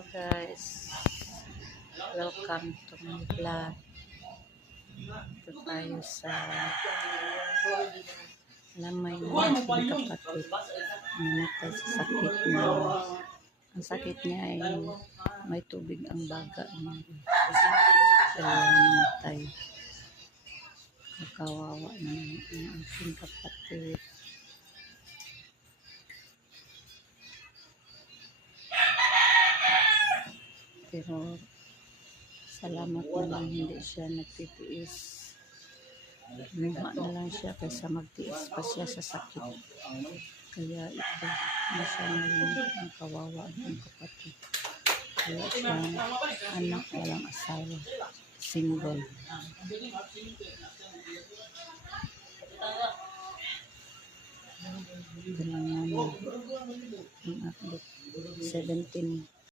Hello guys, welcome to my vlog. Ito tayo sa lamay ng aking kapatid. Namatay sa sakit niya. Ang sakit niya ay may tubig ang baga niya. Kaya namatay. Kawawa naman ang aking kapatid. Pero salamat na lang hindi siya nagtitiis. Luma na lang siya kaysa magtiis pa siya sa sakit. Kaya ito na siya ngayon ang kawawa ng kapatid. Kaya siya anak walang asawa. Single. Ito lang naman ang update. 17